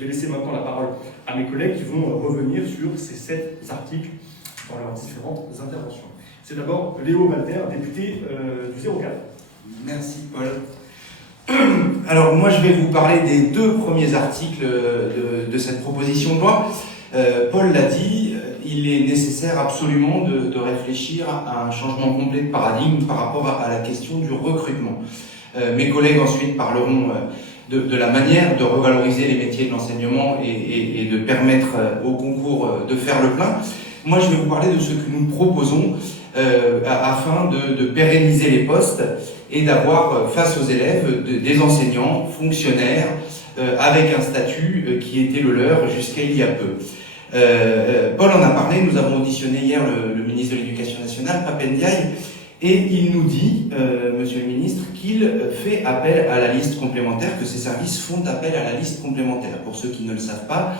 Je vais laisser maintenant la parole à mes collègues qui vont revenir sur ces 7 articles dans leurs différentes interventions. C'est d'abord Léo Walter, député du 04. Merci Paul. Alors moi je vais vous parler des 2 premiers articles de cette proposition de loi. Paul l'a dit, il est nécessaire absolument de réfléchir à un changement complet de paradigme par rapport à la question du recrutement. Mes collègues ensuite parleront de la manière de revaloriser les métiers de l'enseignement et de permettre au concours de faire le plein. Moi je vais vous parler de ce que nous proposons afin de pérenniser les postes et d'avoir face aux élèves des enseignants, fonctionnaires, avec un statut qui était le leur jusqu'à il y a peu. Paul en a parlé, nous avons auditionné hier le ministre de l'Éducation nationale, Pape Ndiaye, et il nous dit, monsieur le ministre, qu'il fait appel à la liste complémentaire, que ces services font appel à la liste complémentaire. Pour ceux qui ne le savent pas,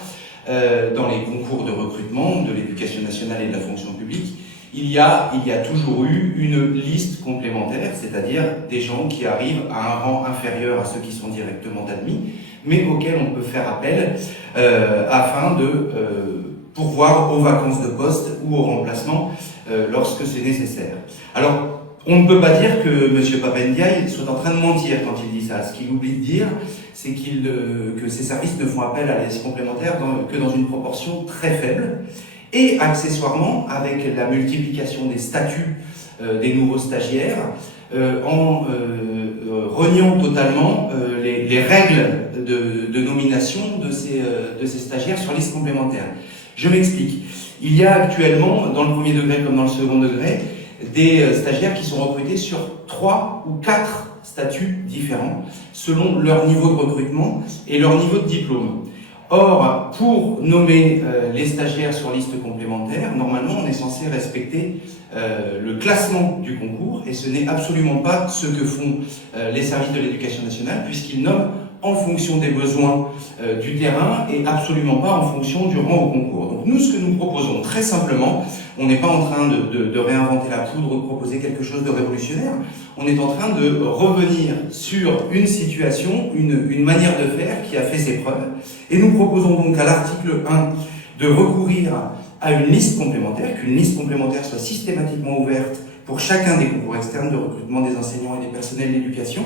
dans les concours de recrutement de l'Éducation nationale et de la fonction publique, il y a toujours eu une liste complémentaire, c'est-à-dire des gens qui arrivent à un rang inférieur à ceux qui sont directement admis, mais auxquels on peut faire appel afin de pourvoir aux vacances de poste ou au remplacement lorsque c'est nécessaire. Alors, on ne peut pas dire que M. Pape Ndiaye soit en train de mentir quand il dit ça. Ce qu'il oublie de dire, c'est que ces services ne font appel à la liste complémentaire que dans une proportion très faible. Et accessoirement, avec la multiplication des statuts des nouveaux stagiaires, en reniant totalement les règles de nomination de ces stagiaires sur liste complémentaire. Je m'explique. Il y a actuellement, dans le premier degré comme dans le second degré, des stagiaires qui sont recrutés sur 3 ou 4 statuts différents, selon leur niveau de recrutement et leur niveau de diplôme. Or, pour nommer les stagiaires sur liste complémentaire, normalement, on est censé respecter le classement du concours, et ce n'est absolument pas ce que font les services de l'Éducation nationale, puisqu'ils nomment en fonction des besoins du terrain et absolument pas en fonction du rang au concours. Donc nous, ce que nous proposons, très simplement, on n'est pas en train de réinventer la poudre ou de proposer quelque chose de révolutionnaire, on est en train de revenir sur une situation, une manière de faire qui a fait ses preuves, et nous proposons donc à l'article 1 de recourir à une liste complémentaire, qu'une liste complémentaire soit systématiquement ouverte pour chacun des concours externes de recrutement des enseignants et des personnels d'éducation,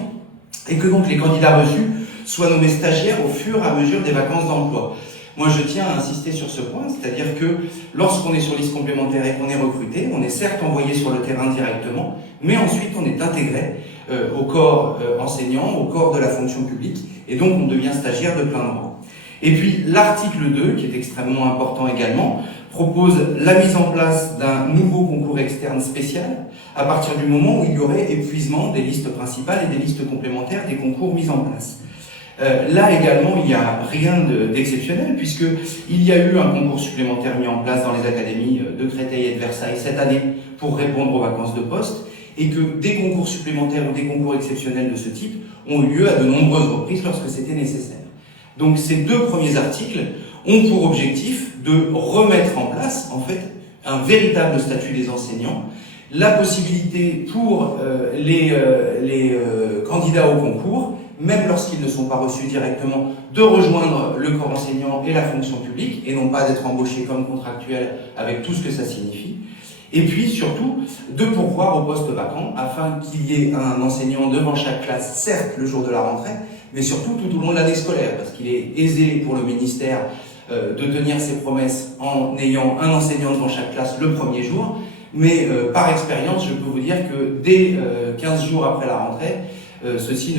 et que donc les candidats reçus soient nommés stagiaires au fur et à mesure des vacances d'emploi. Moi, je tiens à insister sur ce point, c'est-à-dire que lorsqu'on est sur liste complémentaire et qu'on est recruté, on est certes envoyé sur le terrain directement, mais ensuite on est intégré au corps enseignant, au corps de la fonction publique, et donc on devient stagiaire de plein droit. Et puis l'article 2, qui est extrêmement important également, propose la mise en place d'un nouveau concours externe spécial à partir du moment où il y aurait épuisement des listes principales et des listes complémentaires des concours mis en place. Là également, il n'y a rien d'exceptionnel, puisqu'il y a eu un concours supplémentaire mis en place dans les académies de Créteil et de Versailles cette année pour répondre aux vacances de poste, et que des concours supplémentaires ou des concours exceptionnels de ce type ont eu lieu à de nombreuses reprises lorsque c'était nécessaire. Donc ces 2 premiers articles ont pour objectif de remettre en place, en fait, un véritable statut des enseignants, la possibilité pour les candidats au concours, même lorsqu'ils ne sont pas reçus directement, de rejoindre le corps enseignant et la fonction publique, et non pas d'être embauchés comme contractuels avec tout ce que ça signifie. Et puis surtout, de pourvoir au poste vacant, afin qu'il y ait un enseignant devant chaque classe, certes le jour de la rentrée, mais surtout tout au long de l'année scolaire, parce qu'il est aisé pour le ministère de tenir ses promesses en ayant un enseignant devant chaque classe le premier jour, mais par expérience, je peux vous dire que dès 15 jours après la rentrée, ceci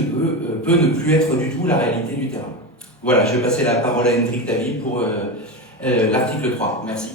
peut ne plus être du tout la réalité du terrain. Voilà, je vais passer la parole à Hendrik David pour l'article 3. Merci.